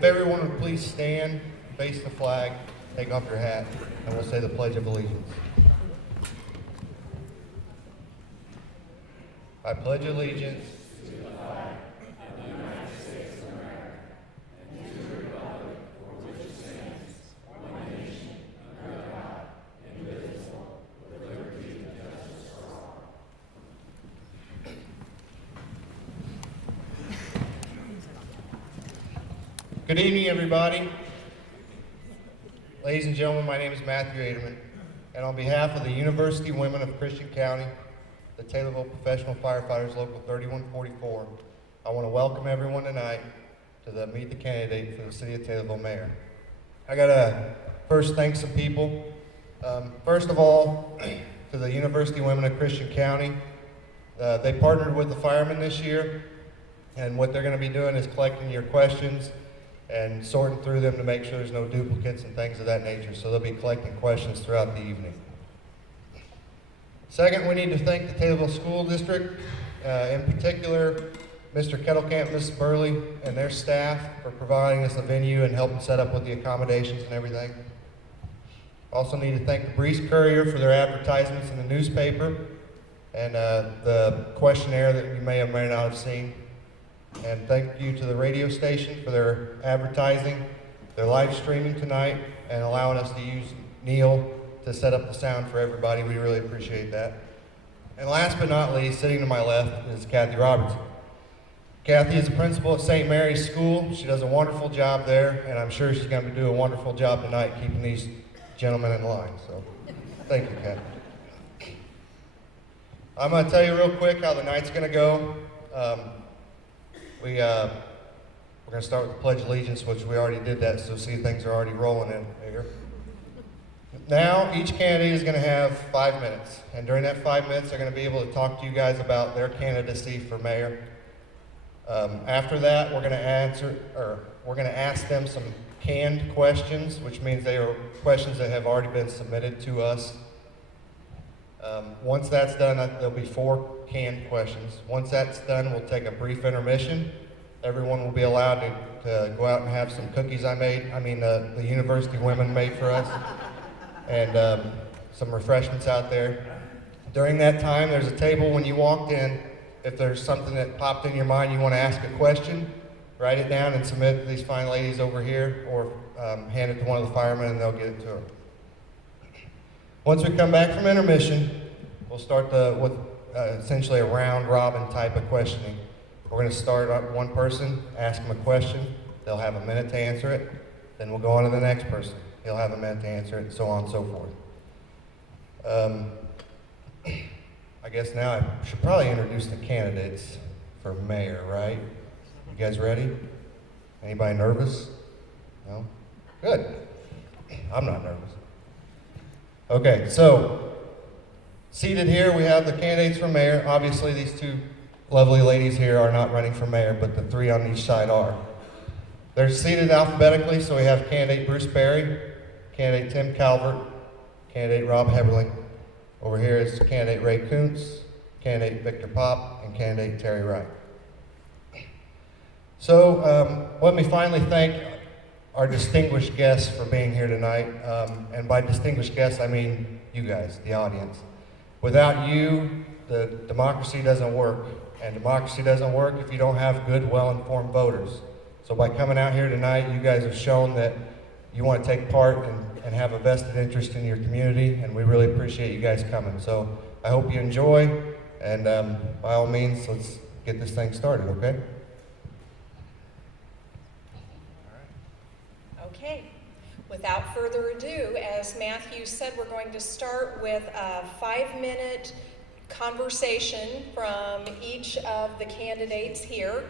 If everyone would please stand, face the flag, take off your hat, and we'll say the Pledge of Allegiance. I pledge allegiance to the flag of the United States of America and to the republic for which it stands, one nation, under God, indivisible, with liberty and justice for all. Good evening, everybody. Ladies and gentlemen, my name is Matthew Aderman, and on behalf of the University Women of Christian County, the Taylorville Professional Firefighters Local 3144, I want to welcome everyone tonight to the Meet the Candidate for the City of Taylorville Mayor. I got to first thank some people. First of all, to the University Women of Christian County. They partnered with the firemen this year, and what they're going to be doing is collecting your questions and sorting through them to make sure there's no duplicates and things of that nature. So they'll be collecting questions throughout the evening. Second, we need to thank the Taylorville School District, in particular, Mr. Kettlecamp, Mrs. Burley, and their staff for providing us a venue and helping set up with the accommodations and everything. Also need to thank the Breeze Courier for their advertisements in the newspaper and the questionnaire that you may or may not have seen. And thank you to the radio station for their advertising, their live streaming tonight, and allowing us to use Neil to set up the sound for everybody. We really appreciate that. And last but not least, sitting to my left is Kathy Robertson. Kathy is a principal at St. Mary's School. She does a wonderful job there, and I'm sure she's going to do a wonderful job tonight keeping these gentlemen in line. So thank you, Kathy. I'm going to tell you real quick how the night's going to go. We're going to start with the Pledge of Allegiance, which we already did that, so see things are already rolling in here. Now, each candidate is going to have 5 minutes, and during that 5 minutes, they're going to be able to talk to you guys about their candidacy for mayor. After that, we're going to ask them some canned questions, which means they are questions that have already been submitted to us. Once that's done, there'll be 4 canned questions. Once that's done, we'll take a brief intermission. Everyone will be allowed to go out and have some cookies the university women made for us, and some refreshments out there. During that time, there's a table when you walked in. If there's something that popped in your mind, you want to ask a question, write it down and submit it to these fine ladies over here, or hand it to one of the firemen and they'll get it to them. Once we come back from intermission, we'll start with essentially a round robin type of questioning. We're going to start up one person, ask them a question, they'll have a minute to answer it, then we'll go on to the next person. He'll have a minute to answer it, and so on and so forth. I guess now I should probably introduce the candidates for mayor, right? You guys ready? Anybody nervous? No? Good. I'm not nervous. Okay, so seated here we have the candidates for mayor. Obviously these 2 lovely ladies here are not running for mayor, but the 3 on each side are. They're seated alphabetically, so we have candidate Bruce Berry, candidate Tim Calvert, candidate Rob Heberling. Over here is candidate Ray Kuntz, candidate Victor Pop, and candidate Terry Wright. So let me finally thank our distinguished guests for being here tonight. And by distinguished guests, I mean you guys, the audience. Without you, the democracy doesn't work. And democracy doesn't work if you don't have good, well-informed voters. So by coming out here tonight, you guys have shown that you want to take part and have a vested interest in your community, and we really appreciate you guys coming. So I hope you enjoy, and by all means, let's get this thing started, okay? Okay, without further ado, as Matthew said, we're going to start with a 5-minute conversation from each of the candidates here.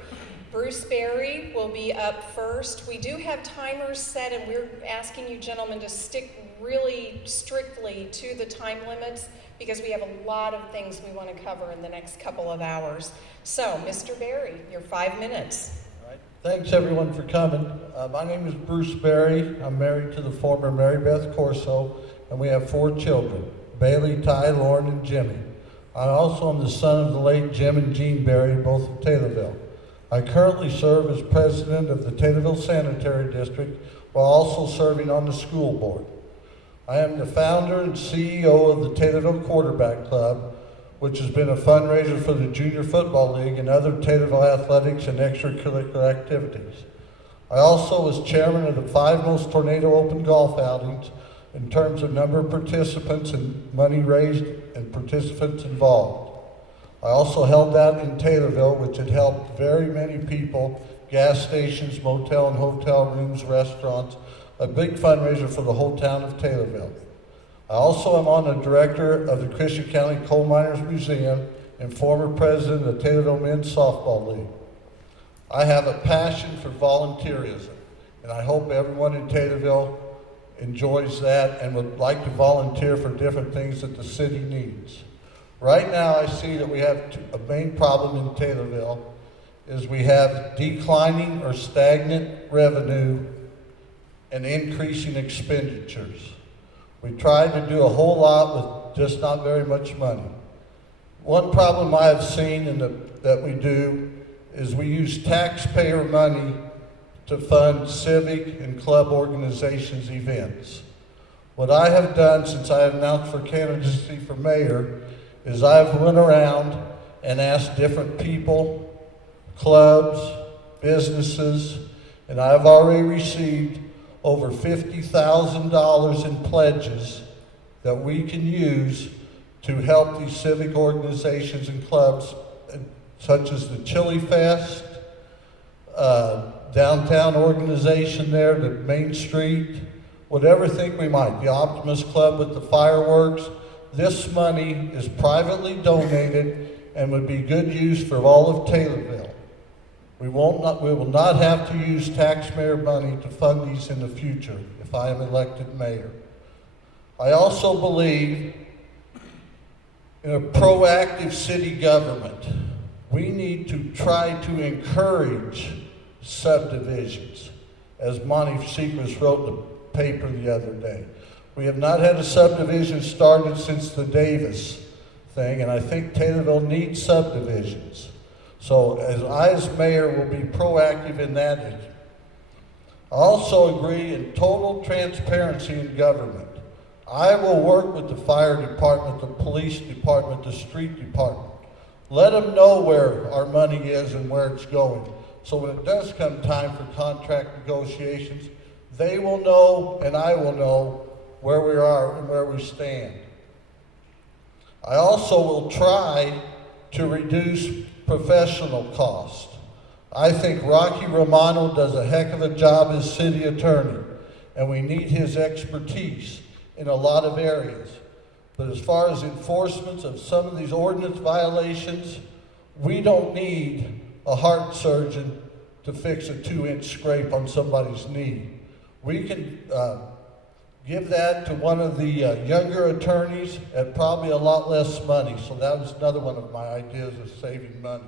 Bruce Berry will be up first. We do have timers set, and we're asking you gentlemen to stick really strictly to the time limits because we have a lot of things we want to cover in the next couple of hours. So, Mr. Berry, your 5 minutes. All right. Thanks everyone for coming. My name is Bruce Berry. I'm married to the former Mary Beth Corso, and we have 4 children, Bailey, Ty, Lauren, and Jimmy. I also am the son of the late Jim and Jean Berry, both of Taylorville. I currently serve as president of the Taylorville Sanitary District while also serving on the school board. I am the founder and CEO of the Taylorville Quarterback Club, which has been a fundraiser for the Junior Football League and other Taylorville athletics and extracurricular activities. I also was chairman of the 5 most tornado open golf outings in terms of number of participants and money raised and participants involved. I also held that in Taylorville, which had helped very many people, gas stations, motel and hotel rooms, restaurants, a big fundraiser for the whole town of Taylorville. I also am on the director of the Christian County Coal Miners Museum and former president of the Taylorville Men's Softball League. I have a passion for volunteerism, and I hope everyone in Taylorville enjoys that and would like to volunteer for different things that the city needs. Right now, I see that we have a main problem in Taylorville is we have declining or stagnant revenue and increasing expenditures. We tried to do a whole lot with just not very much money. One problem I have seen that we do is we use taxpayer money to fund civic and club organizations' events. What I have done since I announced for candidacy for mayor is I've went around and asked different people, clubs, businesses, and I've already received over $50,000 in pledges that we can use to help these civic organizations and clubs, such as the Chili Fest, downtown organization there, the Main Street, whatever think we might, the Optimist Club with the fireworks. This money is privately donated and would be good use for all of Taylorville. We will not have to use taxpayer money to fund these in the future if I am elected mayor. I also believe in a proactive city government. We need to try to encourage subdivisions, as Monty Seacrest wrote in the paper the other day. We have not had a subdivision started since the Davis thing, and I think Taylorville needs subdivisions. So as mayor, will be proactive in that issue. I also agree in total transparency in government. I will work with the fire department, the police department, the street department. Let them know where our money is and where it's going. So when it does come time for contract negotiations, they will know and I will know where we are and where we stand. I also will try to reduce professional cost. I think Rocky Romano does a heck of a job as city attorney, and we need his expertise in a lot of areas. But as far as enforcement of some of these ordinance violations, we don't need a heart surgeon to fix a 2-inch scrape on somebody's knee. We can give that to one of the younger attorneys at probably a lot less money. So that was another one of my ideas of saving money.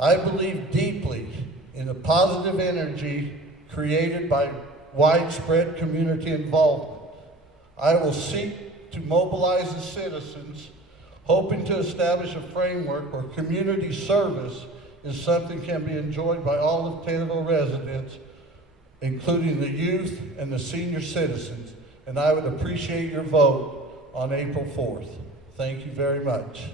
I believe deeply in the positive energy created by widespread community involvement. I will seek to mobilize the citizens, hoping to establish a framework where community service is something can be enjoyed by all of Taylorville residents, including the youth and the senior citizens. And I would appreciate your vote on April 4th. Thank you very much.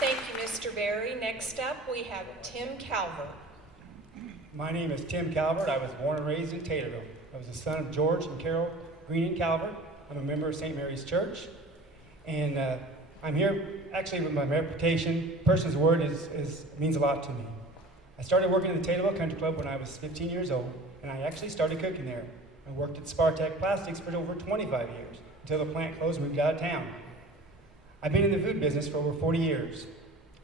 Thank you, Mr. Berry. Next up, we have Tim Calvert. My name is Tim Calvert. I was born and raised in Taylorville. I was the son of George and Carol Green and Calvert. I'm a member of St. Mary's Church. And I'm here actually with my reputation. Person's word means a lot to me. I started working at the Taylorville Country Club when I was 15 years old, and I actually started cooking there. I worked at Spartak Plastics for over 25 years, until the plant closed and moved out of town. I've been in the food business for over 40 years.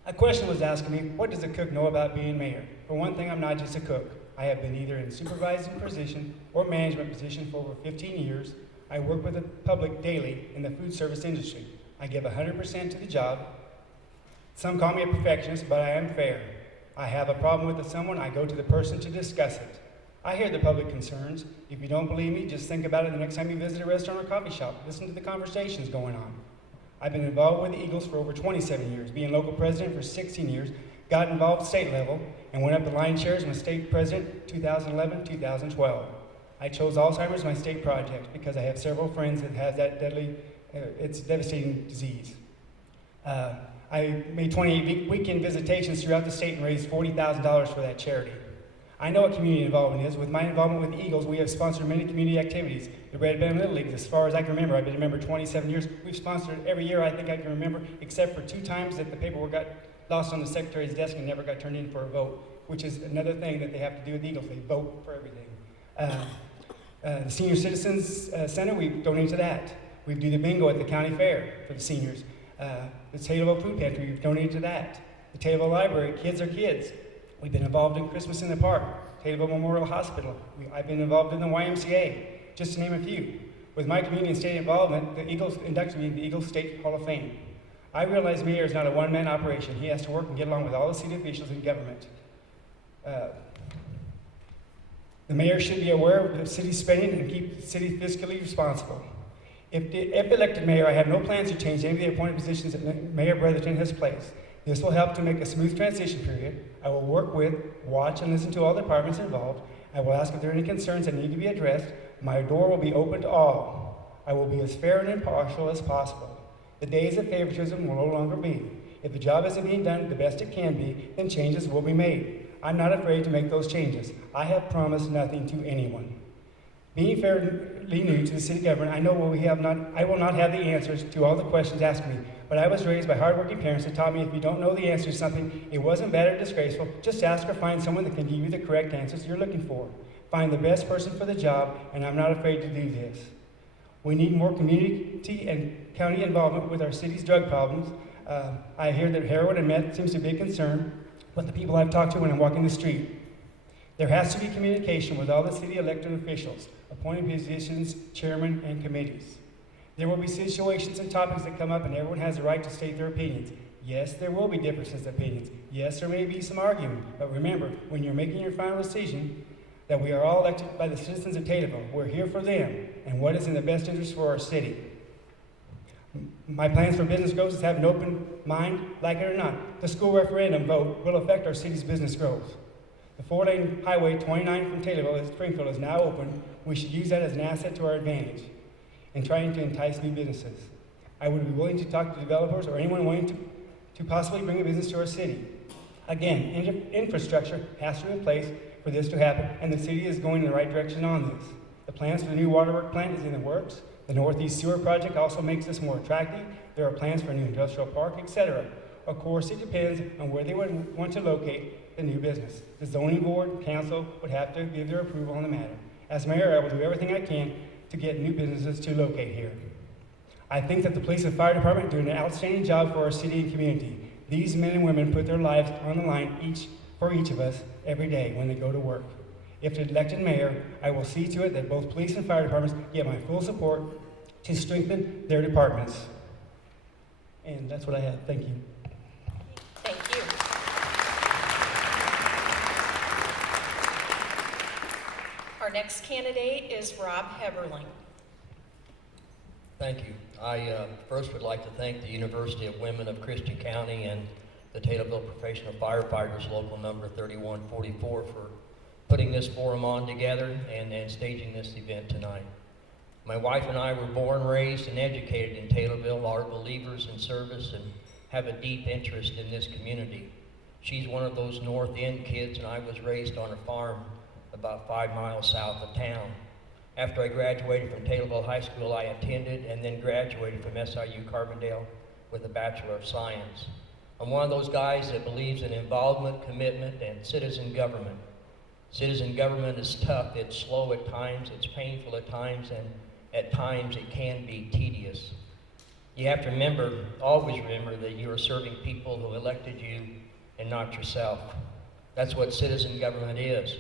A question was asking me, what does a cook know about being mayor? For one thing, I'm not just a cook. I have been either in supervising position or management position for over 15 years. I work with the public daily in the food service industry. I give 100% to the job. Some call me a perfectionist, but I am fair. I have a problem with someone, I go to the person to discuss it. I hear the public concerns. If you don't believe me, just think about it the next time you visit a restaurant or coffee shop. Listen to the conversations going on. I've been involved with the Eagles for over 27 years, being local president for 16 years, got involved state level, and went up the line shares and was state president 2011-2012. I chose Alzheimer's my state project because I have several friends that have that deadly, it's a devastating disease. I made 28 weekend visitations throughout the state and raised $40,000 for that charity. I know what community involvement is. With my involvement with the Eagles, we have sponsored many community activities. The Red Band Little Leagues, as far as I can remember, I've been a member 27 years. We've sponsored every year I think I can remember, except for 2 times that the paperwork got lost on the secretary's desk and never got turned in for a vote, which is another thing that they have to do with the Eagles. They vote for everything. The Senior Citizens Center, we donate to that. We do the bingo at the county fair for the seniors. The Taylorville Food Pantry, we've donated to that. The Taylorville Library, Kids Are Kids. We've been involved in Christmas in the Park, Taylorville Memorial Hospital. I've been involved in the YMCA, just to name a few. With my community and state involvement, the Eagles inducted me into the Eagles State Hall of Fame. I realize mayor is not a one-man operation. He has to work and get along with all the city officials in government. The mayor should be aware of the city's spending and keep the city fiscally responsible. If elected mayor, I have no plans to change any of the appointed positions that Mayor Brotherton has placed. This will help to make a smooth transition period. I will work with, watch, and listen to all departments involved. I will ask if there are any concerns that need to be addressed. My door will be open to all. I will be as fair and impartial as possible. The days of favoritism will no longer be. If the job isn't being done the best it can be, then changes will be made. I'm not afraid to make those changes. I have promised nothing to anyone. Being fairly new to the city government, I know I will not have the answers to all the questions asked me, but I was raised by hardworking parents that taught me if you don't know the answer to something, it wasn't bad or disgraceful, just ask or find someone that can give you the correct answers you're looking for. Find the best person for the job, and I'm not afraid to do this. We need more community and county involvement with our city's drug problems. I hear that heroin and meth seems to be a concern with the people I've talked to when I'm walking the street. There has to be communication with all the city elected officials, appointed positions, chairmen, and committees. There will be situations and topics that come up and everyone has the right to state their opinions. Yes, there will be differences of opinions. Yes, there may be some arguing, but remember, when you're making your final decision, that we are all elected by the citizens of Taylorville. We're here for them and what is in the best interest for our city. My plans for business growth is to have an open mind, like it or not. The school referendum vote will affect our city's business growth. The 4-lane highway 29 from Taylorville to Springfield is now open. We should use that as an asset to our advantage in trying to entice new businesses. I would be willing to talk to developers or anyone wanting to possibly bring a business to our city. Again, infrastructure has to be in place for this to happen, and the city is going in the right direction on this. The plans for the new waterwork plant is in the works. The Northeast Sewer Project also makes this more attractive. There are plans for a new industrial park, etc. Of course, it depends on where they would want to locate the new business. The zoning board, council would have to give their approval on the matter. As mayor, I will do everything I can to get new businesses to locate here. I think that the police and fire department do an outstanding job for our city and community. These men and women put their lives on the line for each of us every day when they go to work. If elected mayor, I will see to it that both police and fire departments get my full support to strengthen their departments. And that's what I have. Thank you. Thank you. Our next candidate is Rob Heberling. Thank you. I first would like to thank the University of Women of Christian County and the Taylorville Professional Firefighters Local Number 3144 for putting this forum on together and staging this event tonight. My wife and I were born, raised, and educated in Taylorville, are believers in service and have a deep interest in this community. She's one of those North End kids, and I was raised on a farm about 5 miles south of town. After I graduated from Taylorville High School, I attended and then graduated from SIU Carbondale with a Bachelor of Science. I'm one of those guys that believes in involvement, commitment, and citizen government. Citizen government is tough, it's slow at times, it's painful at times, and at times it can be tedious. You have to remember, always remember, that you are serving people who elected you and not yourself. That's what citizen government is.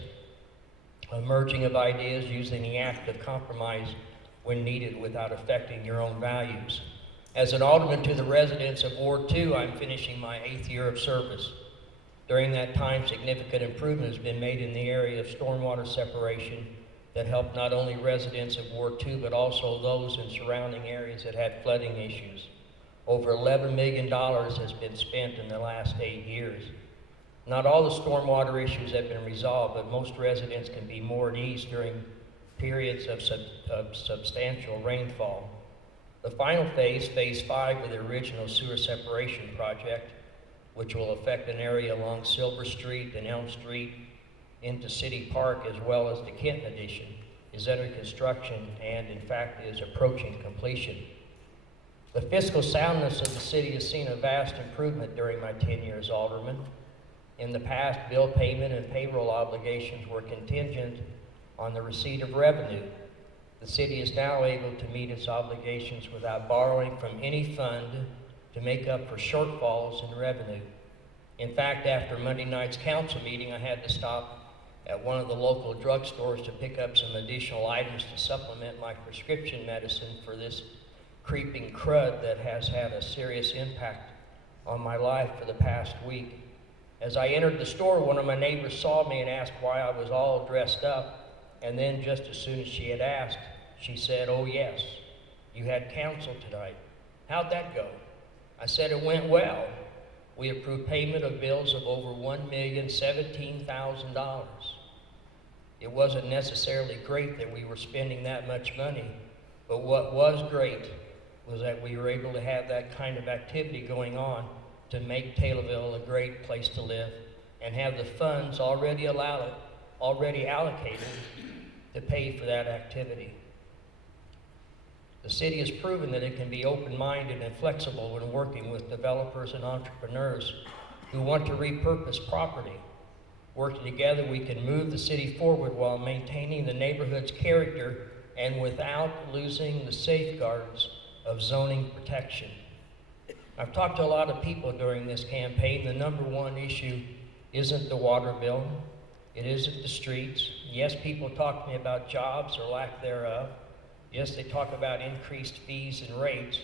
A merging of ideas using the act of compromise when needed without affecting your own values. As an alderman to the residents of Ward 2, I'm finishing my 8th year of service. During that time, significant improvement has been made in the area of stormwater separation that helped not only residents of Ward 2, but also those in surrounding areas that had flooding issues. Over $11 million has been spent in the last 8 years. Not all the stormwater issues have been resolved, but most residents can be more at ease during periods of substantial rainfall. The final phase, phase 5 of the original sewer separation project, which will affect an area along Silver Street and Elm Street into City Park, as well as the Kenton addition, is under construction and in fact is approaching completion. The fiscal soundness of the city has seen a vast improvement during my 10 years alderman. In the past, bill payment and payroll obligations were contingent on the receipt of revenue. The city is now able to meet its obligations without borrowing from any fund to make up for shortfalls in revenue. In fact, after Monday night's council meeting, I had to stop at one of the local drugstores to pick up some additional items to supplement my prescription medicine for this creeping crud that has had a serious impact on my life for the past week. As I entered the store, one of my neighbors saw me and asked why I was all dressed up, and then just as soon as she had asked, she said, "Oh yes, you had council tonight. How'd that go?" I said it went well. We approved payment of bills of over $1,017,000. It wasn't necessarily great that we were spending that much money, but what was great was that we were able to have that kind of activity going on to make Taylorville a great place to live and have the funds already allocated to pay for that activity. The city has proven that it can be open-minded and flexible when working with developers and entrepreneurs who want to repurpose property. Working together, we can move the city forward while maintaining the neighborhood's character and without losing the safeguards of zoning protection. I've talked to a lot of people during this campaign. The number one issue isn't the water bill. It isn't the streets. Yes, people talk to me about jobs or lack thereof. Yes, they talk about increased fees and rates.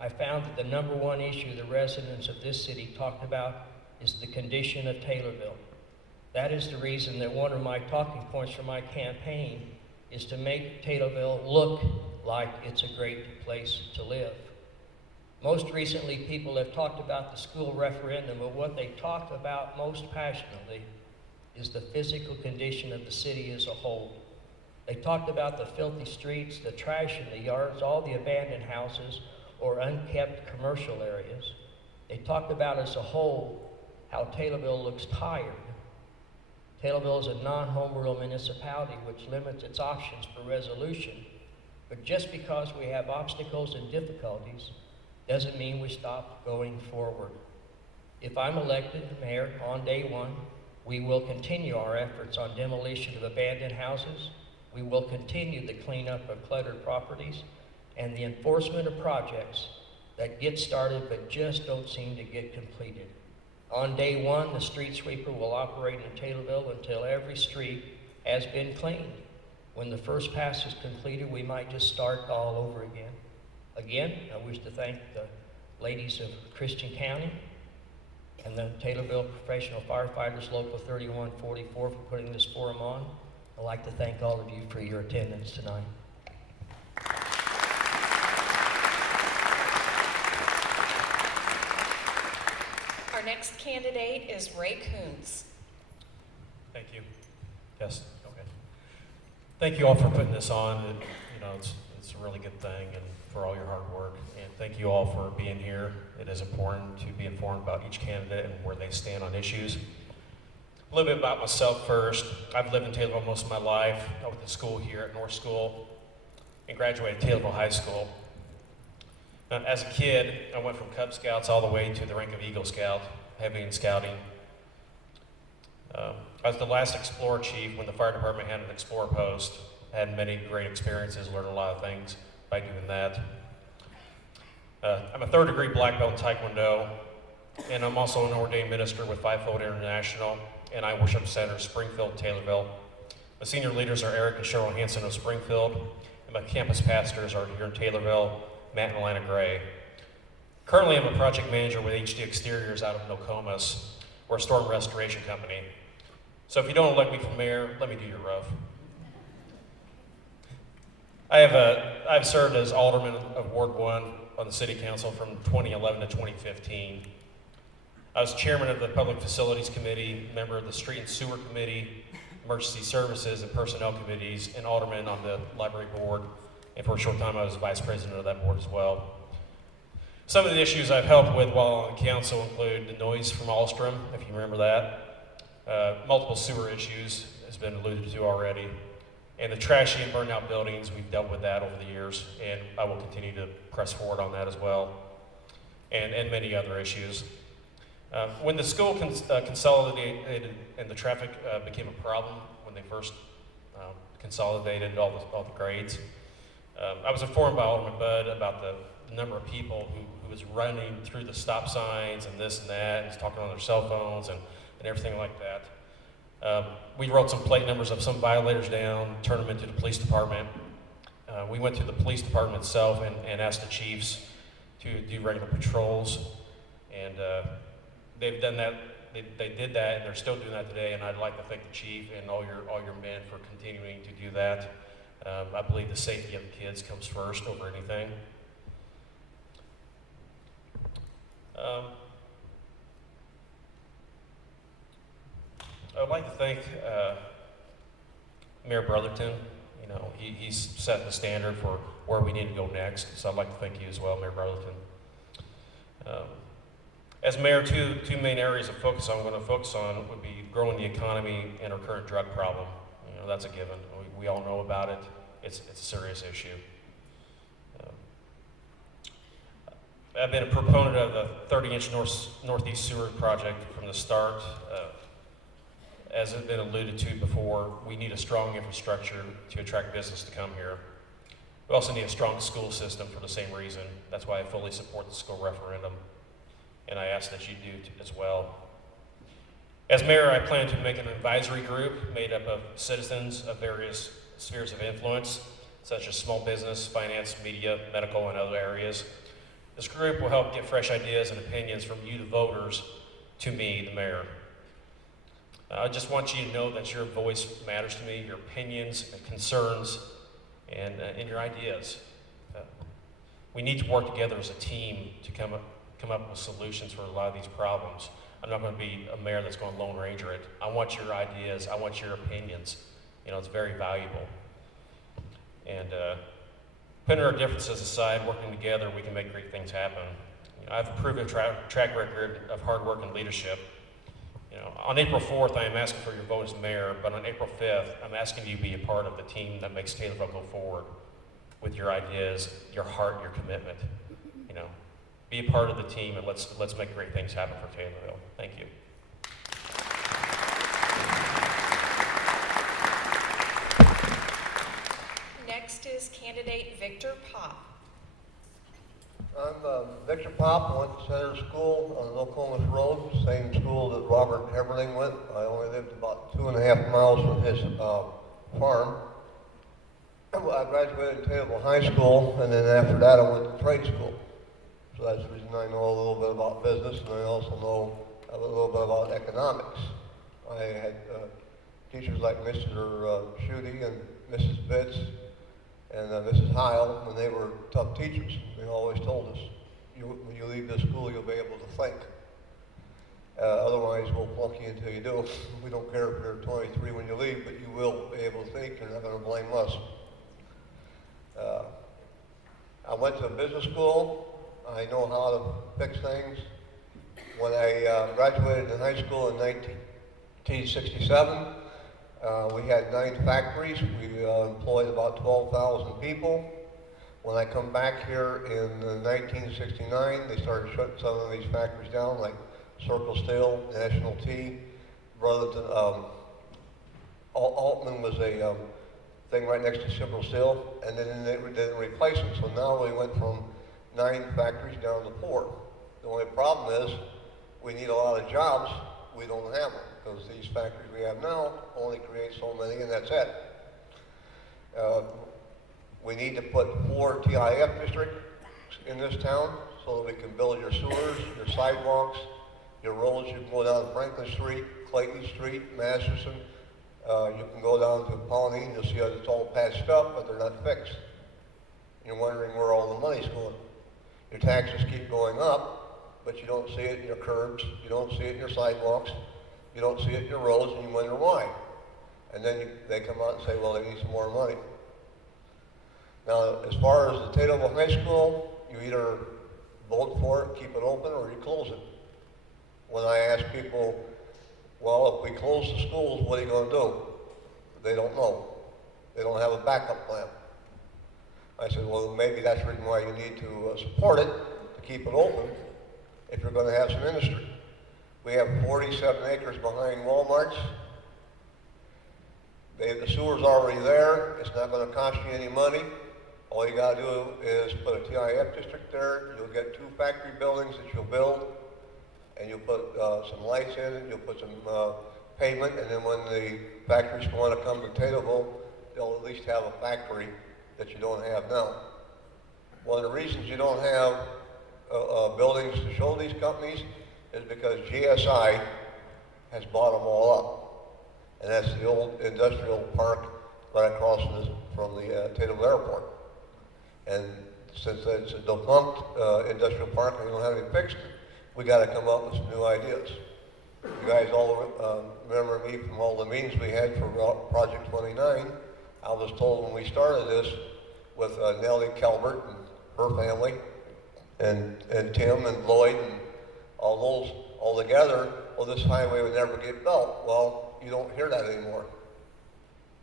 I found that the number one issue the residents of this city talked about is the condition of Taylorville. That is the reason that one of my talking points for my campaign is to make Taylorville look like it's a great place to live. Most recently, people have talked about the school referendum, but what they talk about most passionately is the physical condition of the city as a whole. They talked about the filthy streets, the trash in the yards, all the abandoned houses or unkept commercial areas. They talked about as a whole how Taylorville looks tired. Taylorville is a non-home rule municipality which limits its options for resolution. But just because we have obstacles and difficulties doesn't mean we stop going forward. If I'm elected mayor on day one, we will continue our efforts on demolition of abandoned houses. We will continue the cleanup of cluttered properties and the enforcement of projects that get started but just don't seem to get completed. On day one, the street sweeper will operate in Taylorville until every street has been cleaned. When the first pass is completed, we might just start all over again. Again, I wish to thank the ladies of Christian County and the Taylorville Professional Firefighters Local 3144 for putting this forum on. I'd like to thank all of you for your attendance tonight. Our next candidate is Ray Coons. Thank you. Yes, okay. Thank you all for putting this on. It's a really good thing, and for all your hard work. And thank you all for being here. It is important to be informed about each candidate and where they stand on issues. A little bit about myself first. I've lived in Taylorville most of my life. I went to school here at North School and graduated Taylorville High School. As a kid, I went from Cub Scouts all the way to the rank of Eagle Scout, heavy in scouting. I was the last Explorer Chief when the fire department had an Explorer post. I had many great experiences, learned a lot of things by doing that. I'm a third-degree black belt in Taekwondo, and I'm also an ordained minister with Fivefold International, and I worship Center, Springfield, Taylorville. My senior leaders are Eric and Cheryl Hansen of Springfield, and my campus pastors are here in Taylorville, Matt and Alana Gray. Currently, I'm a project manager with HD Exteriors out of Nokomis. We're a storm restoration company. So if you don't elect me for mayor, let me do your roof. I've served as alderman of Ward 1 on the city council from 2011 to 2015. I was chairman of the Public Facilities Committee, member of the Street and Sewer Committee, Emergency Services and Personnel Committees, and alderman on the Library Board. And for a short time, I was vice president of that board as well. Some of the issues I've helped with while on the council include the noise from Alstrom, if you remember that. Multiple sewer issues has been alluded to already. And the trashy and burned out buildings, we've dealt with that over the years, and I will continue to press forward on that as well. And many other issues. When the school consolidated and the traffic became a problem when they first consolidated all the grades, I was informed by Alderman Budd about the number of people who was running through the stop signs and this and that, and talking on their cell phones and everything like that. We wrote some plate numbers of some violators down, turned them into the police department. We went to the police department itself and asked the chiefs to do regular patrols, and they've done that. They did that, and they're still doing that today. And I'd like to thank the chief and all your men for continuing to do that. I believe the safety of the kids comes first over anything. I would like to thank Mayor Brotherton. You know, he's set the standard for where we need to go next. So I'd like to thank you as well, Mayor Brotherton. As mayor, two main areas of focus I'm going to focus on would be growing the economy and our current drug problem. You know, that's a given. We all know about it. It's a serious issue. I've been a proponent of the 30-inch northeast sewer project from the start. As has been alluded to before, we need a strong infrastructure to attract business to come here. We also need a strong school system for the same reason. That's why I fully support the school referendum, and I ask that you do as well. As mayor, I plan to make an advisory group made up of citizens of various spheres of influence, such as small business, finance, media, medical, and other areas. This group will help get fresh ideas and opinions from you, the voters, to me, the mayor. I just want you to know that your voice matters to me, your opinions and concerns, and your ideas. We need to work together as a team to come up with solutions for a lot of these problems. I'm not going to be a mayor that's going to Lone Ranger it. I want your ideas. I want your opinions. You know, it's very valuable. And putting our differences aside, working together, we can make great things happen. You know, I have a proven track record of hard work and leadership. You know, on April 4th, I am asking for your vote as mayor, but on April 5th, I'm asking you to be a part of the team that makes Taylorville go forward with your ideas, your heart, your commitment. You know, be a part of the team, and let's make great things happen for Taylorville. Thank you. Next is candidate Victor Pop. I'm Victor Pop. I went to Center School on Nokomis Road, same school that Robert Heberling went. I only lived about 2.5 miles from his farm. I graduated Taylorville High School, and then after that I went to trade school. So that's the reason I know a little bit about business, and I also know a little bit about economics. I had teachers like Mr. Schutte and Mrs. Bitts and Mrs. Heil, and they were tough teachers. They always told us, when you leave this school, you'll be able to think. Otherwise, we'll flunk you until you do. We don't care if you're 23 when you leave, but you will be able to think. You're not going to blame us. I went to business school. I know how to fix things. When I graduated in high school in 1967, we had 9 factories. We employed about 12,000 people. When I come back here in 1969, they started shutting some of these factories down, like Circle Steel, National Tea, Brotherton. Altman was a thing right next to Circle Steel, and then they didn't replace them. So now we went from 9 factories down to 4. The only problem is we need a lot of jobs. We don't have them, because these factories we have now only create so many, and that's it. We need to put 4 TIF districts in this town so that we can build your sewers, your sidewalks, your roads. You can go down Franklin Street, Clayton Street, Masterson. You can go down to Pauline, you'll see how it's all patched up, but they're not fixed. You're wondering where all the money's going. Your taxes keep going up, but you don't see it in your curbs, you don't see it in your sidewalks, you don't see it in your roads, and you wonder why. And then they come out and say, well, they need some more money. Now, as far as the Taylorville High School, you either vote for it, keep it open, or you close it. When I ask people, well, if we close the schools, what are you going to do? They don't know. They don't have a backup plan. I said, well, maybe that's the reason why you need to support it, to keep it open, if you're going to have some industry. We have 47 acres behind Walmart's. The sewer's already there. It's not going to cost you any money. All you got to do is put a TIF district there. You'll get 2 factory buildings that you'll build, and you'll put some lights in it. You'll put some pavement, and then when the factories want to come to Taylorville, they'll at least have a factory that you don't have now. One of the reasons you don't have buildings to show these companies is because GSI has bought them all up. And that's the old industrial park right across from the Taylorville Airport. And since it's a defunct industrial park and we don't have any fixed, we got to come up with some new ideas. You guys all remember me from all the meetings we had for Project 29. I was told when we started this with Nellie Calvert and her family, and Tim and Lloyd and all those all together, well, this highway would never get built. Well, you don't hear that anymore.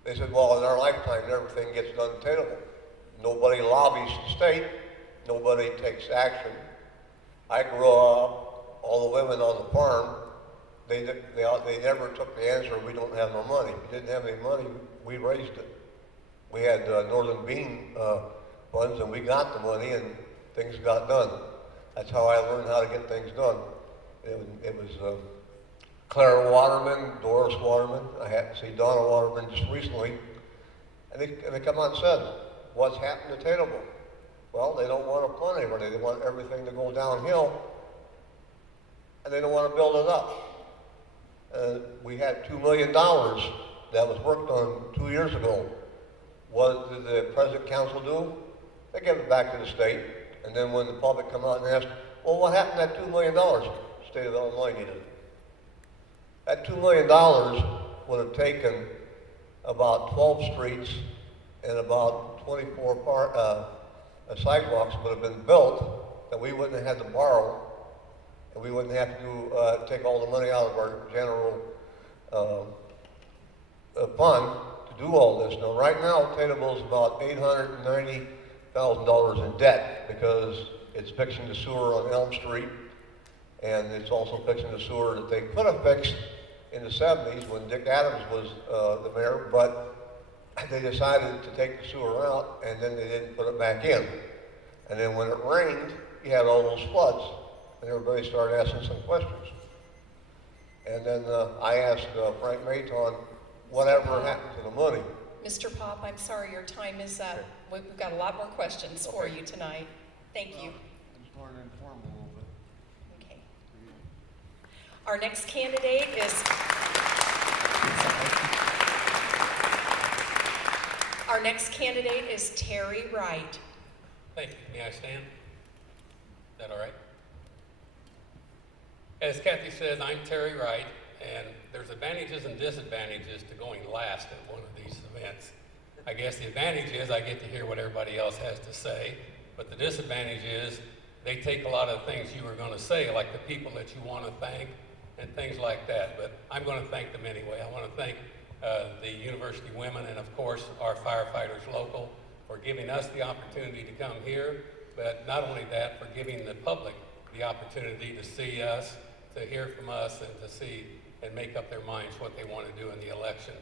They said, well, in our lifetime, everything gets done in Taylorville. Nobody lobbies the state. Nobody takes action. I grew up, all the women on the farm, they never took the answer, we don't have no money. If we didn't have any money, we raised it. We had Northern Bean funds, and we got the money, and things got done. That's how I learned how to get things done. It was Clara Waterman, Doris Waterman. I had to see Donna Waterman just recently, and they come out and said, what's happened to Taylorville? Well, they don't want to fund everything. They want everything to go downhill, and they don't want to build it up. We had $2 million that was worked on 2 years ago. What did the President Council do? They gave it back to the state, and then when the public come out and ask, well, what happened to that $2 million? The state of Illinois needed it. That $2 million would have taken about 12 streets and about 24 sidewalks would have been built that we wouldn't have had to borrow, and we wouldn't have to take all the money out of our general fund to do all this. Now, right now, Taylorville is about $890,000 in debt because it's fixing the sewer on Elm Street, and it's also fixing the sewer that they could have fixed in the 70s when Dick Adams was the mayor, but they decided to take the sewer out, and then they didn't put it back in. And then when it rained, you had all those floods, and everybody started asking some questions. And then I asked Frank Mayton, whatever happened to the money? Mr. Pop, I'm sorry, your time is up. We've got a lot more questions for you tonight. Thank you. Just wanted to inform a little bit. Okay. Our next candidate is... Our next candidate is Terry Wright. Thank you. May I stand? Is that all right? As Kathy says, I'm Terry Wright, and there's advantages and disadvantages to going last at one of these events. I guess the advantage is I get to hear what everybody else has to say, but the disadvantage is they take a lot of things you were going to say, like the people that you want to thank and things like that, but I'm going to thank them anyway. I want to thank the university women and, of course, our firefighters local for giving us the opportunity to come here, but not only that, for giving the public the opportunity to see us, to hear from us, and to see and make up their minds what they want to do in the election.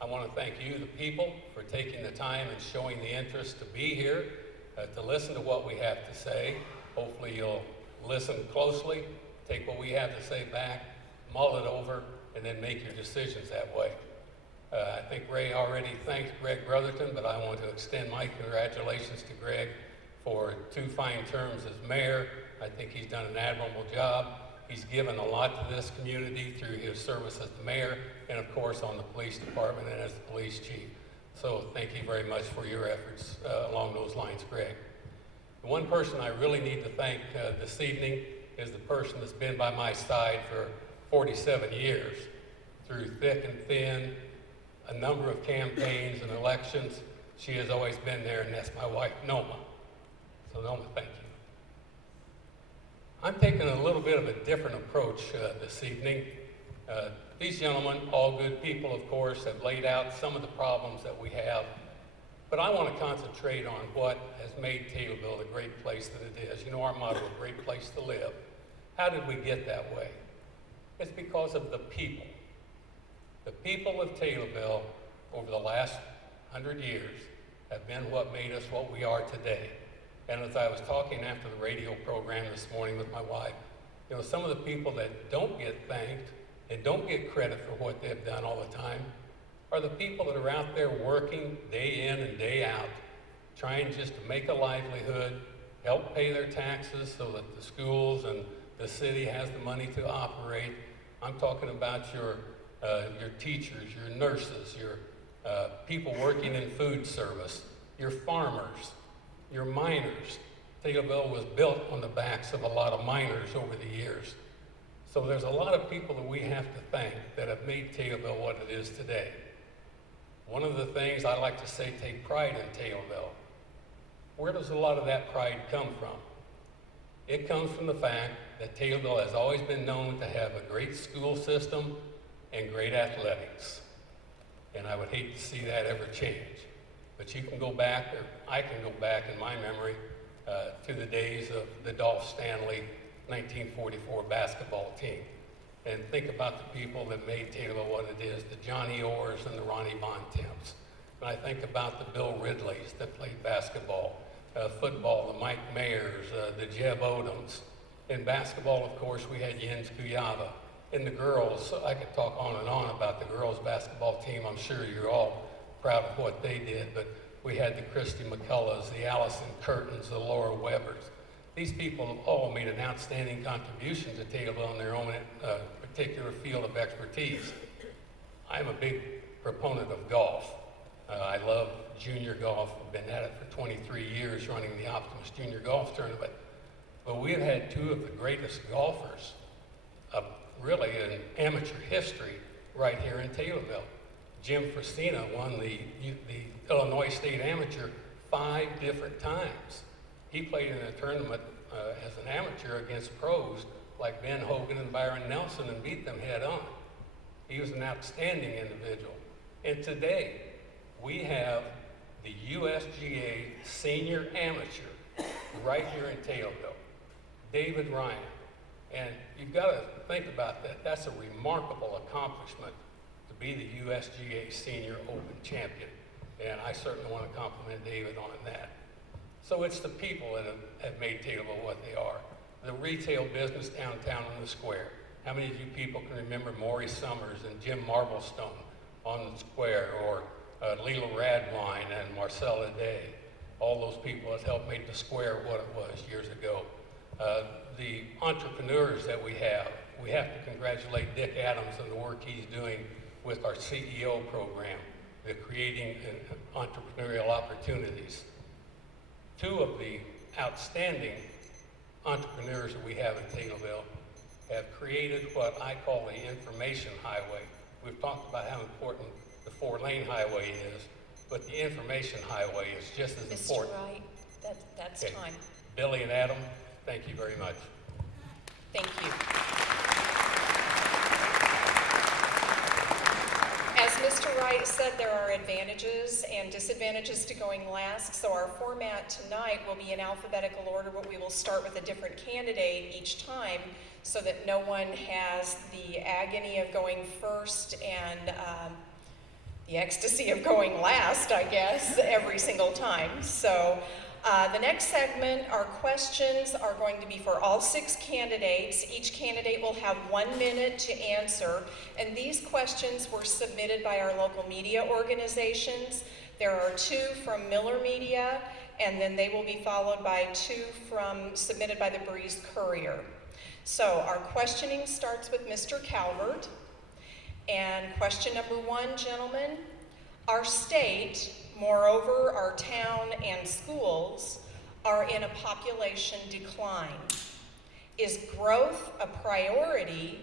I want to thank you, the people, for taking the time and showing the interest to be here, to listen to what we have to say. Hopefully you'll listen closely, take what we have to say back, mull it over, and then make your decisions that way. I think Ray already thanked Greg Brotherton, but I want to extend my congratulations to Greg for 2 fine terms as mayor. I think he's done an admirable job. He's given a lot to this community through his service as the mayor and, of course, on the police department and as the police chief. So thank you very much for your efforts along those lines, Greg. The one person I really need to thank this evening is the person that's been by my side for 47 years, through thick and thin, a number of campaigns and elections. She has always been there, and that's my wife, Noma. So Noma, thank you. I'm taking a little bit of a different approach this evening. These gentlemen, all good people, of course, have laid out some of the problems that we have, but I want to concentrate on what has made Taylorville the great place that it is. You know our motto, a great place to live. How did we get that way? It's because of the people. The people of Taylorville over the last 100 years have been what made us what we are today. And as I was talking after the radio program this morning with my wife, you know, some of the people that don't get thanked and don't get credit for what they've done all the time are the people that are out there working day in and day out, trying just to make a livelihood, help pay their taxes so that the schools and the city has the money to operate. I'm talking about your teachers, your nurses, your people working in food service, your farmers, your miners. Taylorville was built on the backs of a lot of miners over the years. So there's a lot of people that we have to thank that have made Taylorville what it is today. One of the things I like to say, take pride in Taylorville. Where does a lot of that pride come from? It comes from the fact that Taylorville has always been known to have a great school system and great athletics. And I would hate to see that ever change. But you can go back, or I can go back in my memory, to the days of the Dolph Stanley 1944 basketball team. And think about the people that made Taylorville what it is, the Johnny Orrs and the Ronnie Bontemps. And I think about the Bill Ridleys that played basketball, football, the Mike Mayers, the Jeb Odoms. In basketball, of course, we had Jens Kuyava. In the girls, I could talk on and on about the girls basketball team. I'm sure you're all proud of what they did, but we had the Christy McCulloughs, the Allison Curtins, the Laura Webbers. These people have all made an outstanding contribution to Taylorville in their own particular field of expertise. I'm a big proponent of golf. I love junior golf. I've been at it for 23 years running the Optimus Junior Golf Tournament. But we've had two of the greatest golfers really in amateur history right here in Taylorville. Jim Fristina won the Illinois State Amateur 5 different times. He played in a tournament as an amateur against pros like Ben Hogan and Byron Nelson and beat them head on. He was an outstanding individual. And today, we have the USGA Senior Amateur right here in Taylorville, David Ryan. And you've got to think about that. That's a remarkable accomplishment to be the USGA Senior Open Champion. And I certainly want to compliment David on that. So it's the people that have made Taylorville what they are. The retail business downtown on the square. How many of you people can remember Maury Summers and Jim Marblestone on the square, or Leela Radwine and Marcella Day? All those people have helped make the square what it was years ago. The entrepreneurs that we have to congratulate Dick Adams on the work he's doing with our CEO program, the creating entrepreneurial opportunities. Two of the outstanding entrepreneurs that we have in Taylorville have created what I call the information highway. We've talked about how important the 4-lane highway is, but the information highway is just as important. Mr. Wright, that's Okay. time. Billy and Adam, thank you very much. Thank you. As Mr. Wright said, there are advantages and disadvantages to going last, so our format tonight will be in alphabetical order, but we will start with a different candidate each time so that no one has the agony of going first and the ecstasy of going last, I guess, every single time. So the next segment, our questions are going to be for all 6 candidates. Each candidate will have 1 minute to answer, and these questions were submitted by our local media organizations. There are 2 from Miller Media, and then they will be followed by 2 submitted by the Breeze Courier. So our questioning starts with Mr. Calvert. And question number 1, gentlemen, Our state, moreover, our town and schools are in a population decline. Is growth a priority,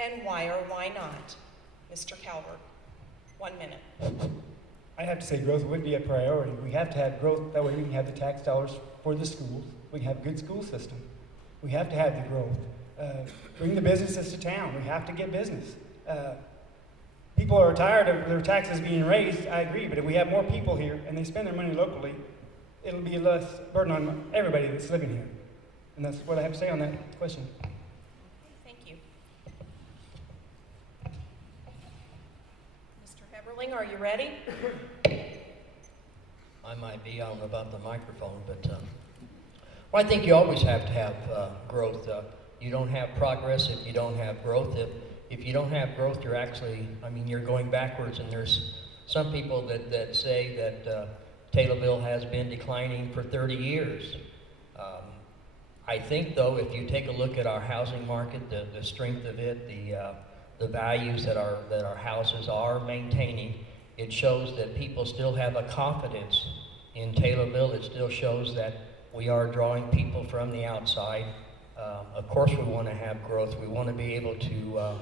and why or why not? Mr. Calvert, 1 minute. I have to say growth would be a priority. We have to have growth, that way we can have the tax dollars for the schools. We can have a good school system. We have to have the growth. Bring the businesses to town. We have to get business. People are tired of their taxes being raised, I agree, but if we have more people here and they spend their money locally, it'll be less burden on everybody that's living here. And that's what I have to say on that question. Thank you. Mr. Heberling, are you ready? I might be, I don't know about the microphone, but well, I think you always have to have growth. You don't have progress if you don't have growth. If you don't have growth, you're actually, I mean, you're going backwards. And there's some people that say that Taylorville has been declining for 30 years. I think, though, if you take a look at our housing market, the strength of it, the values that our houses are maintaining, it shows that people still have a confidence in Taylorville. It still shows that we are drawing people from the outside. Of course, we want to have growth. We want to be able to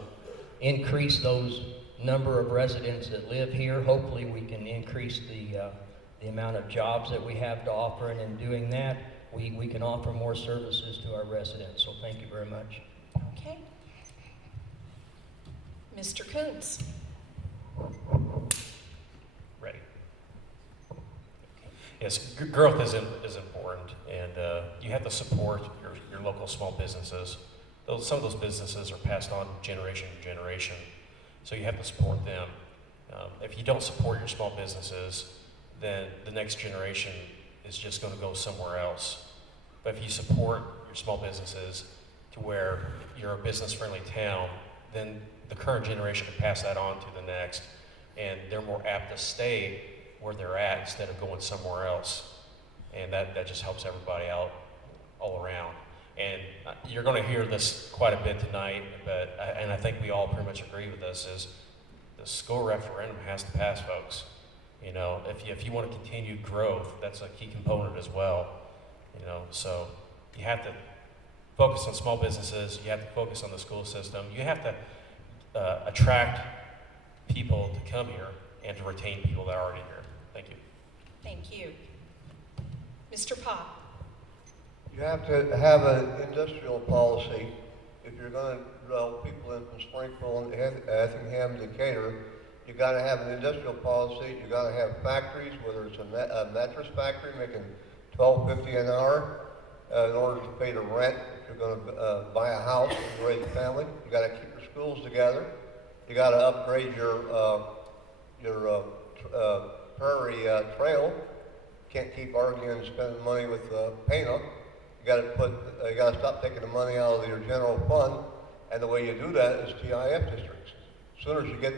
increase those number of residents that live here. Hopefully, we can increase the amount of jobs that we have to offer, and in doing that, we can offer more services to our residents. So thank you very much. Okay. Mr. Coons. Ready. Yes, growth is important, and you have to support your local small businesses. Some of those businesses are passed on generation to generation, so you have to support them. If you don't support your small businesses, then the next generation is just going to go somewhere else. But if you support your small businesses to where you're a business-friendly town, then the current generation can pass that on to the next, and they're more apt to stay where they're at instead of going somewhere else. And that just helps everybody out all around. And you're going to hear this quite a bit tonight, and I think we all pretty much agree with this, is the school referendum has to pass, folks. You know, if you want to continue growth, that's a key component as well. You know, so you have to focus on small businesses, you have to focus on the school system, you have to attract people to come here and to retain people that are already here. Thank you. Thank you. Mr. Pop. You have to have an industrial policy. If you're going to draw people in from Springfield and Effingham, Decatur, you got to have an industrial policy. You got to have factories, whether it's a mattress factory making $12.50 an hour in order to pay the rent. If you're going to buy a house and raise a family, you got to keep your schools together. You got to upgrade your prairie trail. Can't keep arguing and spending money with Pana. You got to stop taking the money out of your general fund, and the way you do that is TIF districts. As soon as you get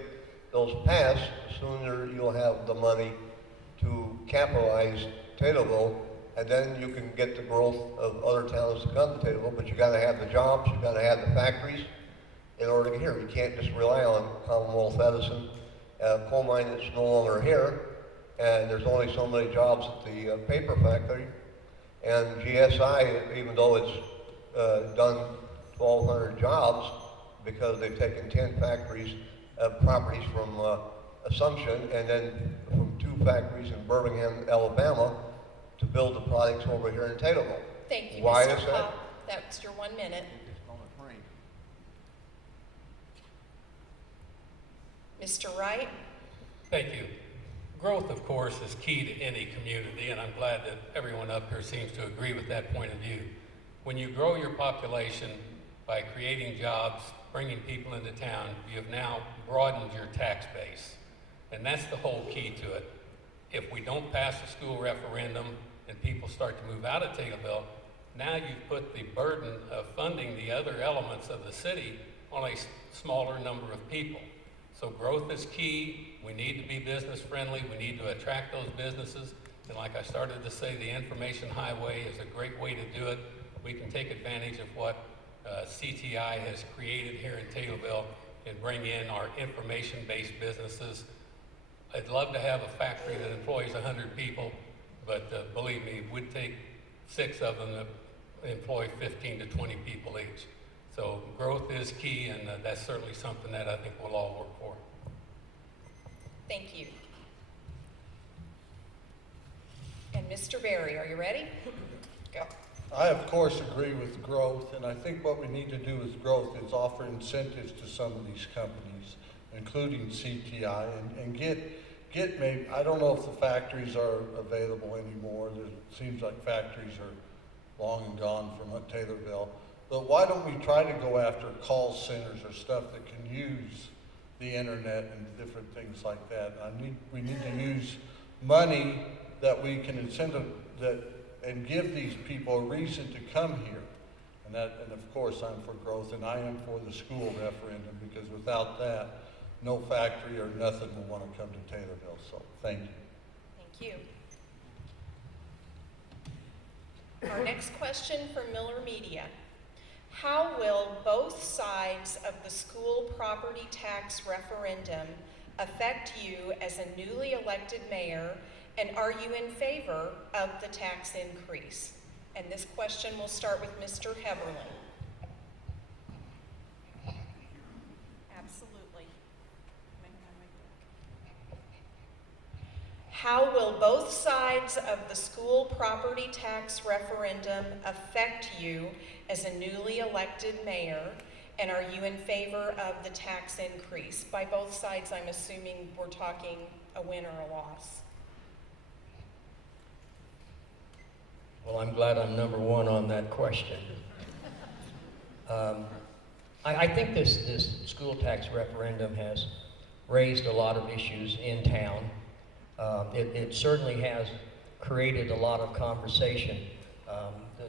those passed, the sooner you'll have the money to capitalize Taylorville, and then you can get the growth of other towns to come to Taylorville. But you got to have the jobs, you got to have the factories in order to get here. You can't just rely on Commonwealth Edison, coal mine that's no longer here, and there's only so many jobs at the paper factory. And GSI, even though it's done 1,200 jobs, because they've taken 10 factories, properties from Assumption, and then from 2 factories in Birmingham, Alabama, to build the products over here in Taylorville. Thank you, Why Mr. is that? Pop. That's your 1 minute. Mr. Wright. Thank you. Growth, of course, is key to any community, and I'm glad that everyone up here seems to agree with that point of view. When you grow your population by creating jobs, bringing people into town, you have now broadened your tax base. And that's the whole key to it. If we don't pass the school referendum and people start to move out of Taylorville, now you've put the burden of funding the other elements of the city on a smaller number of people. So growth is key. We need to be business friendly. We need to attract those businesses. And like I started to say, the information highway is a great way to do it. We can take advantage of what CTI has created here in Taylorville and bring in our information-based businesses. I'd love to have a factory that employs 100 people, but believe me, it would take 6 of them to employ 15 to 20 people each. So growth is key, and that's certainly something that I think we'll all work for. Thank you. And Mr. Berry, are you ready? Go. I, of course, agree with growth, and I think what we need to do with growth is offer incentives to some of these companies, including CTI, and get maybe, I don't know if the factories are available anymore. It seems like factories are long and gone from Taylorville. But why don't we try to go after call centers or stuff that can use the internet and different things like that? We need to use money that we can incentive that and give these people a reason to come here. And of course I'm for growth, and I am for the school referendum, because without that, no factory or nothing will want to come to Taylorville. So thank you. Thank you. Our next question from Miller Media. How will both sides of the school property tax referendum affect you as a newly elected mayor, and are you in favor of the tax increase? And this question will start with Mr. Heberlin. Absolutely. How will both sides of the school property tax referendum affect you as a newly elected mayor, and are you in favor of the tax increase? By both sides, I'm assuming we're talking a win or a loss. Well, I'm glad I'm number one on that question. I think this school tax referendum has raised a lot of issues in town. It certainly has created a lot of conversation.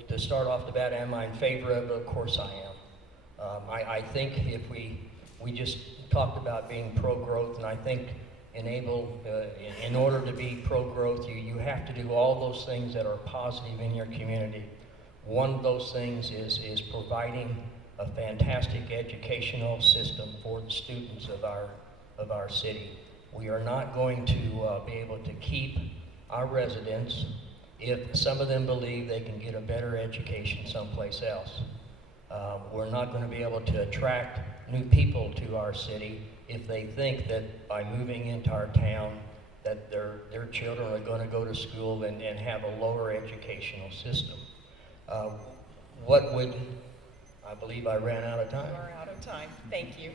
To start off the bat, am I in favor of it? Of course I am. I think if we just talked about being pro-growth, and I think in order to be pro-growth, you have to do all those things that are positive in your community. One of those things is providing a fantastic educational system for the students of our city. We are not going to be able to keep our residents if some of them believe they can get a better education someplace else. We're not going to be able to attract new people to our city if they think that by moving into our town that their children are going to go to school and have a lower educational system. I believe I ran out of time. You are out of time. Thank you.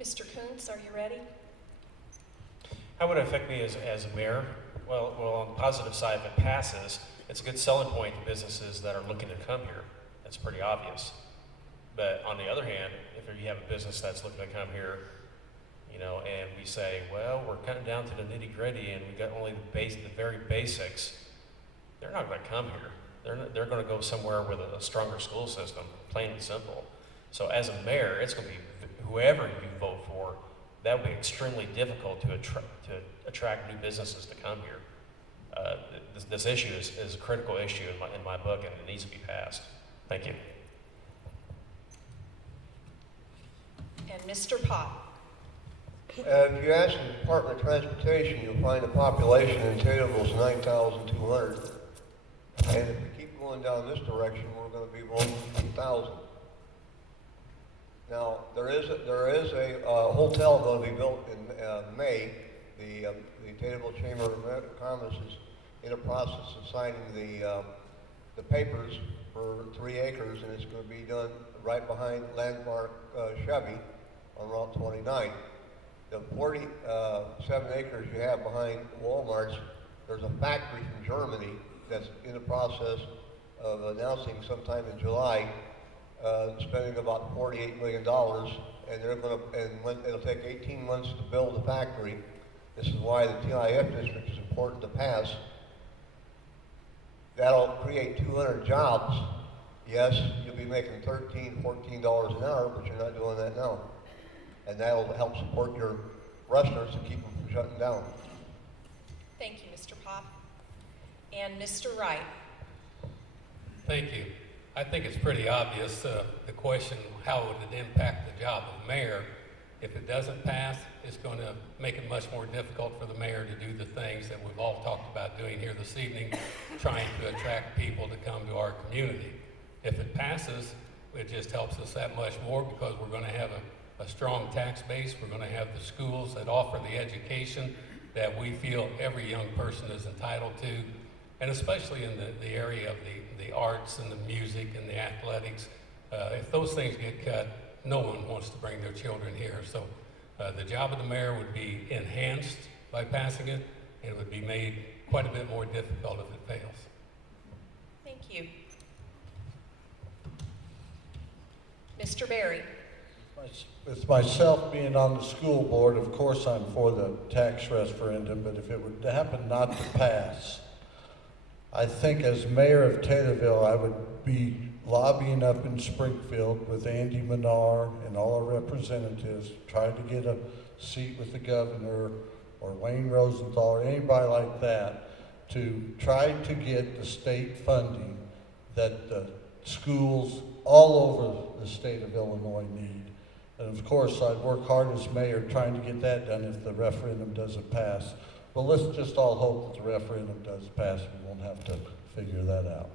Mr. Kuntz, are you ready? How would it affect me as a mayor? Well, on the positive side, if it passes, it's a good selling point to businesses that are looking to come here. That's pretty obvious. But on the other hand, if you have a business that's looking to come here, and we say, well, we're cutting down to the nitty-gritty and we got only the very basics, they're not going to come here. They're going to go somewhere with a stronger school system, plain and simple. So as a mayor, it's going to be whoever you vote for, that would be extremely difficult to attract new businesses to come here. This issue is a critical issue in my book, and it needs to be passed. Thank you. And Mr. Pop. If you ask the Department of Transportation, you'll find the population in Taylorville is 9,200. And if we keep going down this direction, we're going to be below 2,000. Now, there is a hotel going to be built in May. The Taylorville Chamber of Commerce is in the process of signing the papers for 3 acres, and it's going to be done right behind Landmark Chevy on Route 29. The 47 acres you have behind Walmart's, there's a factory from Germany that's in the process of announcing sometime in July, spending about $48 million, and it'll take 18 months to build the factory. This is why the TIF district is important to pass. That'll create 200 jobs. Yes, you'll be making $13, $14 an hour, but you're not doing that now. And that'll help support your restaurants and keep them from shutting down. Thank you, Mr. Pop. And Mr. Wright. Thank you. I think it's pretty obvious, the question, how would it impact the job of mayor? If it doesn't pass, it's going to make it much more difficult for the mayor to do the things that we've all talked about doing here this evening, trying to attract people to come to our community. If it passes, it just helps us that much more because we're going to have a strong tax base. We're going to have the schools that offer the education that we feel every young person is entitled to, and especially in the area of the arts and the music and the athletics. If those things get cut, no one wants to bring their children here. So the job of the mayor would be enhanced by passing it, and it would be made quite a bit more difficult if it fails. Thank you. Mr. Berry. With myself being on the school board, of course I'm for the tax referendum, but if it would happen not to pass, I think as mayor of Taylorville, I would be lobbying up in Springfield with Andy Menard and all our representatives, trying to get a seat with the governor or Wayne Rosenthal or anybody like that to try to get the state funding that the schools all over the state of Illinois need. And of course, I'd work hard as mayor trying to get that done if the referendum doesn't pass. Well, let's just all hope that the referendum does pass. We won't have to figure that out.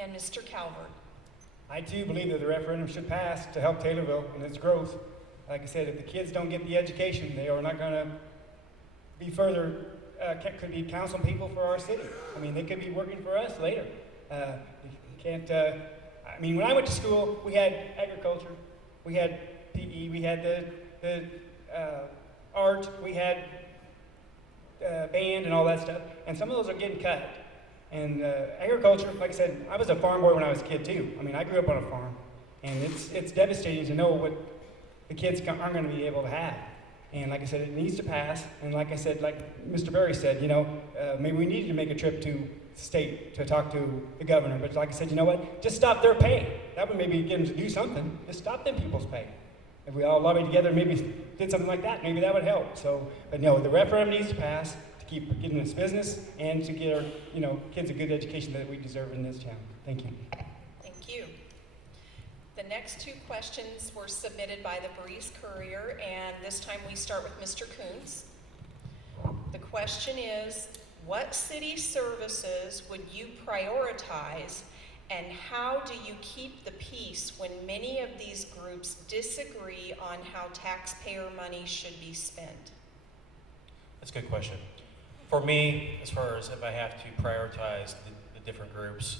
And Mr. Calvert. I too believe that the referendum should pass to help Taylorville and its growth. Like I said, if the kids don't get the education, they are not going to be further, could be council people for our city. I mean, they could be working for us later. You can't, I mean, when I went to school, we had agriculture, we had PE, we had the art, we had band and all that stuff, and some of those are getting cut. And agriculture, like I said, I was a farm boy when I was a kid too. I mean, I grew up on a farm, and it's devastating to know what the kids aren't going to be able to have. And like I said, it needs to pass. And like I said, like Mr. Berry said, you know, maybe we needed to make a trip to state to talk to the governor. But like I said, you know what? Just stop their pay. That would maybe get them to do something. Just stop them people's pay. If we all lobbied together, maybe did something like that, maybe that would help. So, but no, the referendum needs to pass to keep getting this business and to get our, you know, kids a good education that we deserve in this town. Thank you. Thank you. The next two questions were submitted by the Breeze Courier, and this time we start with Mr. Kuntz. The question is, what city services would you prioritize, and how do you keep the peace when many of these groups disagree on how taxpayer money should be spent? That's a good question. For me, as far as if I have to prioritize the different groups,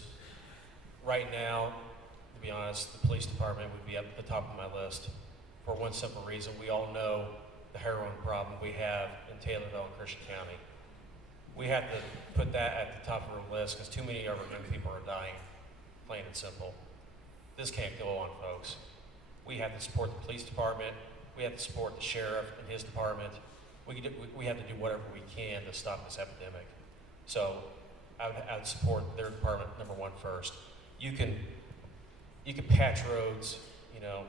right now, to be honest, the police department would be at the top of my list for one simple reason. We all know the heroin problem we have in Taylorville and Christian County. We have to put that at the top of our list because too many of our young people are dying, plain and simple. This can't go on, folks. We have to support the police department. We have to support the sheriff and his department. We have to do whatever we can to stop this epidemic. So I would support their department, number one, first. You can patch roads, you know,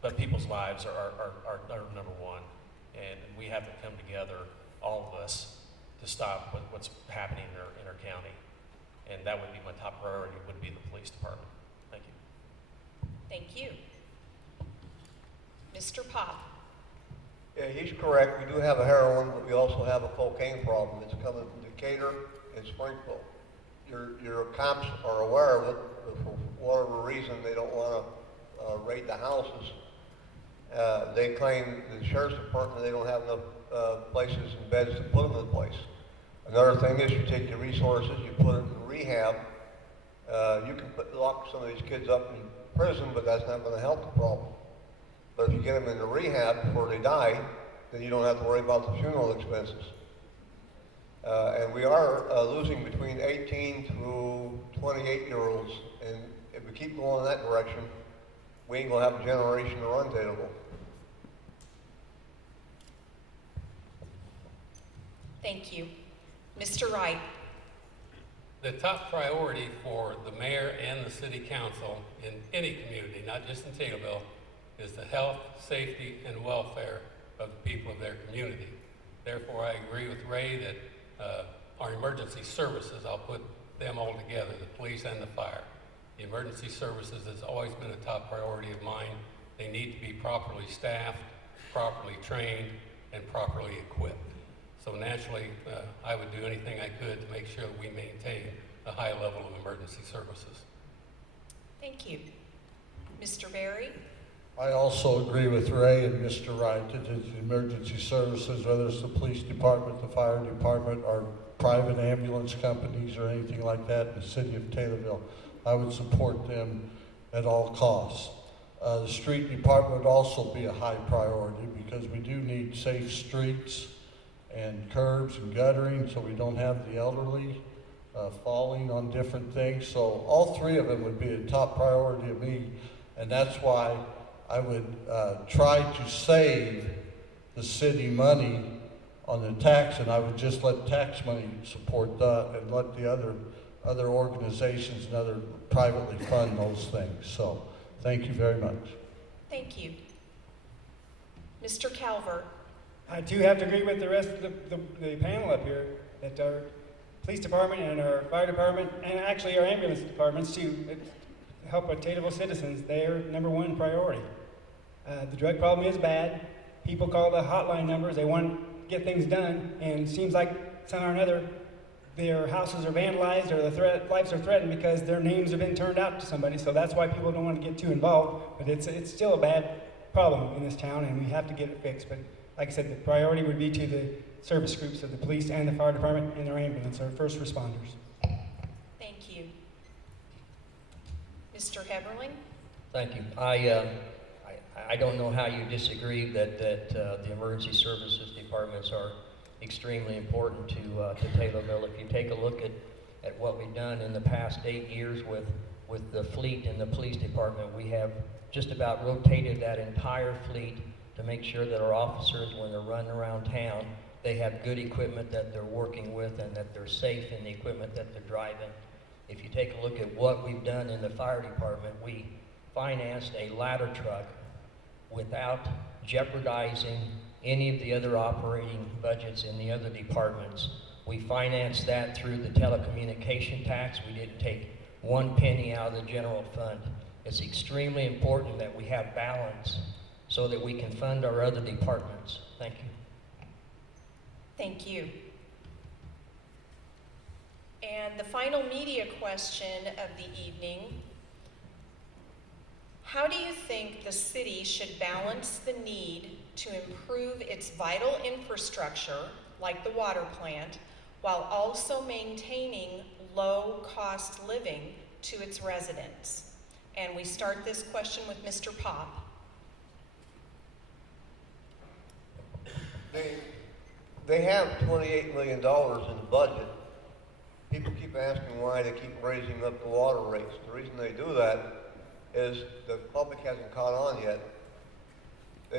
but people's lives are number one. And we have to come together, all of us, to stop what's happening in our county. And that would be my top priority, would be the police department. Thank you. Thank you. Mr. Pop. Yeah, he's correct. We do have a heroin, but we also have a cocaine problem. It's coming from Decatur and Springfield. Your cops are aware of it, but for whatever reason they don't want to raid the houses. They claim the sheriff's department, they don't have enough places and beds to put them in place. Another thing is you take your resources, you put it in rehab. You can lock some of these kids up in prison, but that's not going to help the problem. But if you get them into rehab before they die, then you don't have to worry about the funeral expenses. And we are losing between 18 to 28-year-olds, and if we keep going in that direction, we ain't gonna have a generation to run Taylorville. Thank you. Mr. Wright. The top priority for the mayor and the city council in any community, not just in Taylorville, is the health, safety, and welfare of the people of their community. Therefore, I agree with Ray that our emergency services, I'll put them all together, the police and the fire. The emergency services has always been a top priority of mine. They need to be properly staffed, properly trained, and properly equipped. So naturally, I would do anything I could to make sure that we maintain a high level of emergency services. Thank you. Mr. Berry? I also agree with Ray and Mr. Wright that the emergency services, whether it's the police department, the fire department, or private ambulance companies or anything like that in the city of Taylorville, I would support them at all costs. The street department would also be a high priority because we do need safe streets and curbs and guttering so we don't have the elderly falling on different things. So all three of them would be a top priority of me, and that's why I would try to save the city money on the tax, and I would just let tax money support that and let the other organizations and other privately fund those things. So thank you very much. Thank you. Mr. Calvert? I too have to agree with the rest of the panel up here that our police department and our fire department and actually our ambulance departments too help our Taylorville citizens. They are #1 priority. The drug problem is bad. People call the hotline numbers. They want to get things done, and it seems like somehow or another their houses are vandalized or their lives are threatened because their names have been turned out to somebody. So that's why people don't want to get too involved. But it's still a bad problem in this town, and we have to get it fixed. But like I said, the priority would be to the service groups of the police and the fire department and their ambulance, our first responders. Thank you. Mr. Heberling? Thank you. I don't know how you disagree that the emergency services departments are extremely important to Taylorville. If you take a look at what we've done in the past 8 years with the fleet in the police department, we have just about rotated that entire fleet to make sure that our officers, when they're running around town, they have good equipment that they're working with and that they're safe in the equipment that they're driving. If you take a look at what we've done in the fire department, we financed a ladder truck without jeopardizing any of the other operating budgets in the other departments. We financed that through the telecommunication tax. We didn't take 1 penny out of the general fund. It's extremely important that we have balance so that we can fund our other departments. Thank you. Thank you. And the final media question of the evening: how do you think the city should balance the need to improve its vital infrastructure, like the water plant, while also maintaining low-cost living to its residents? And we start this question with Mr. Pop. They have $28 million in the budget. People keep asking why they keep raising up the water rates. The reason they do that is the public hasn't caught on yet.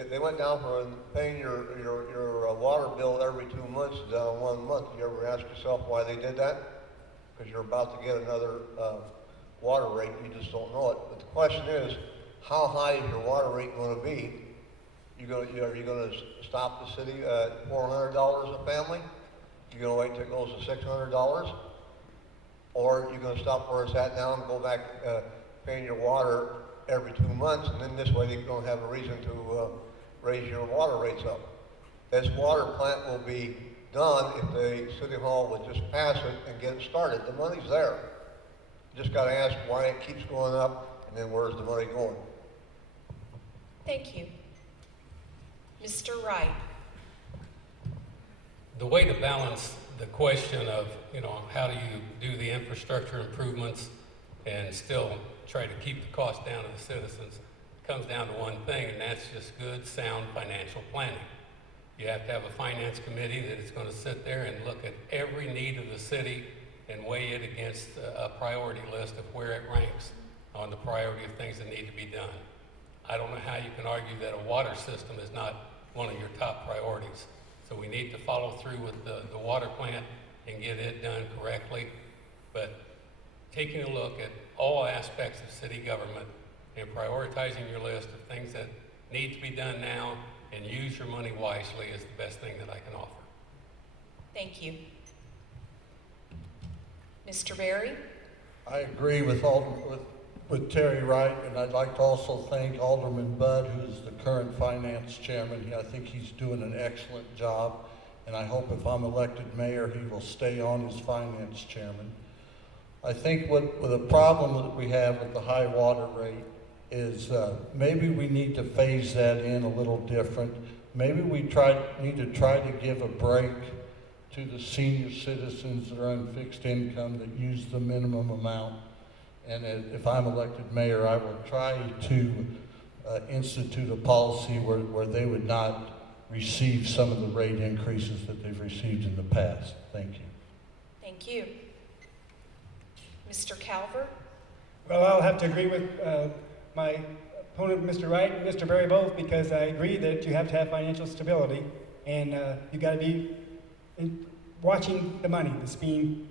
They went down from paying your water bill every 2 months down 1 month. You ever ask yourself why they did that? Because you're about to get another water rate, you just don't know it. But the question is, how high is your water rate going to be? Are you going to stop the city at $400 a family? You're going to wait till it goes to $600? Or you're going to stop where it's at now and go back paying your water every 2 months, and then this way you don't have a reason to raise your water rates up. This water plant will be done if the City Hall would just pass it and get it started. The money's there. You just got to ask why it keeps going up, and then where's the money going? Thank you. Mr. Wright. The way to balance the question of, how do you do the infrastructure improvements and still try to keep the cost down to the citizens comes down to one thing, and that's just good, sound financial planning. You have to have a finance committee that is going to sit there and look at every need of the city and weigh it against a priority list of where it ranks on the priority of things that need to be done. I don't know how you can argue that a water system is not one of your top priorities. So we need to follow through with the water plant and get it done correctly. But taking a look at all aspects of city government and prioritizing your list of things that need to be done now and use your money wisely is the best thing that I can offer. Thank you. Mr. Berry? I agree with Terry Wright, and I'd like to also thank Alderman Budd, who's the current finance chairman. I think he's doing an excellent job, and I hope if I'm elected mayor, he will stay on as finance chairman. I think with the problem that we have with the high water rate is maybe we need to phase that in a little different. Maybe we need to try to give a break to the senior citizens that are on fixed income that use the minimum amount. And if I'm elected mayor, I will try to institute a policy where they would not receive some of the rate increases that they've received in the past. Thank you. Thank you. Mr. Calver? Well, I'll have to agree with my opponent, Mr. Wright, and Mr. Berry both, because I agree that you have to have financial stability, and you got to be watching the money that's being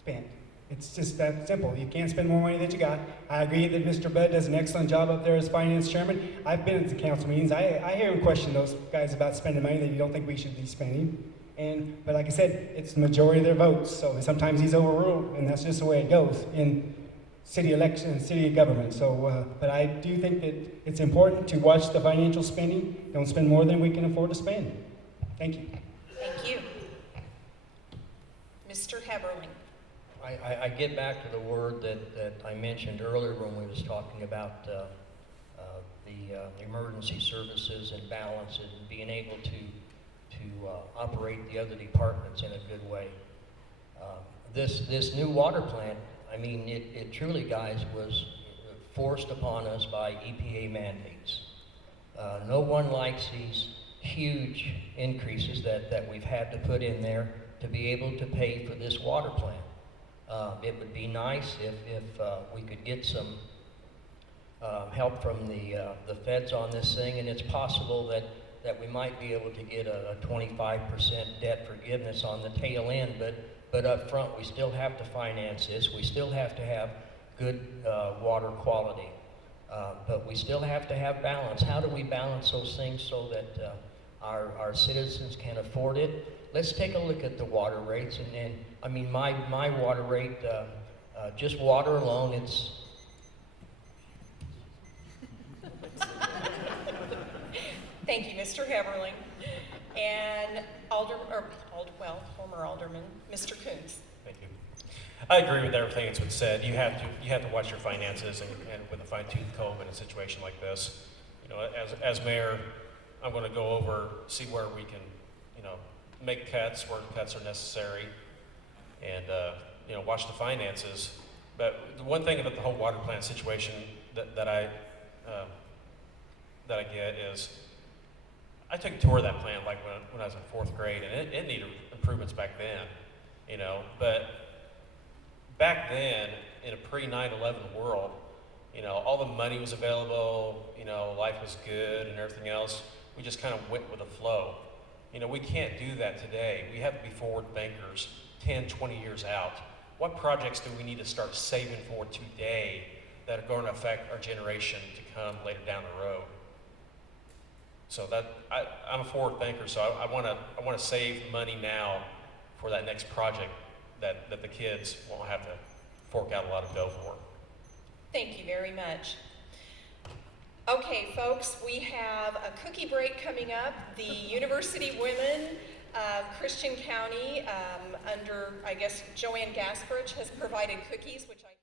spent. It's just that simple. You can't spend more money than you got. I agree that Mr. Budd does an excellent job up there as finance chairman. I've been at the council meetings. I hear him question those guys about spending money that you don't think we should be spending. But like I said, it's the majority of their votes, so sometimes he's overruled, and that's just the way it goes in city election and city government. So, but I do think that it's important to watch the financial spending. Don't spend more than we can afford to spend. Thank you. Thank you. Mr. Heberling? I get back to the word that I mentioned earlier when we was talking about the emergency services and balance and being able to operate the other departments in a good way. This new water plant, I mean, it truly, guys, was forced upon us by EPA mandates. No one likes these huge increases that we've had to put in there to be able to pay for this water plant. It would be nice if we could get some help from the feds on this thing, and it's possible that we might be able to get a 25% debt forgiveness on the tail end, but up front we still have to finance this. We still have to have good water quality, but we still have to have balance. How do we balance those things so that our citizens can afford it? Let's take a look at the water rates, and I mean, my water rate, just water alone, it's... Thank you, Mr. Heberling. And former Alderman, Mr. Coons. Thank you. I agree with everything that's been said. You have to watch your finances and with a fine-tooth comb in a situation like this. You know, as mayor, I'm going to go over, see where we can, you know, make cuts where cuts are necessary, and you know, watch the finances. But the one thing about the whole water plant situation that I get is, I took a tour of that plant like when I was in 4th grade, and it needed improvements back then, you know. But back then, in a pre-9/11 world, you know, all the money was available, you know, life was good and everything else. We just kind of went with the flow. You know, we can't do that today. We have to be forward thinkers, 10, 20 years out. What projects do we need to start saving for today that are going to affect our generation to come later down the road? So that I'm a forward thinker, so I want to save money now for that next project that the kids won't have to fork out a lot of dough for. Thank you very much. Okay, folks, we have a cookie break coming up. The University Women of Christian County, under, I guess, Joanne Gasparich, has provided cookies, which I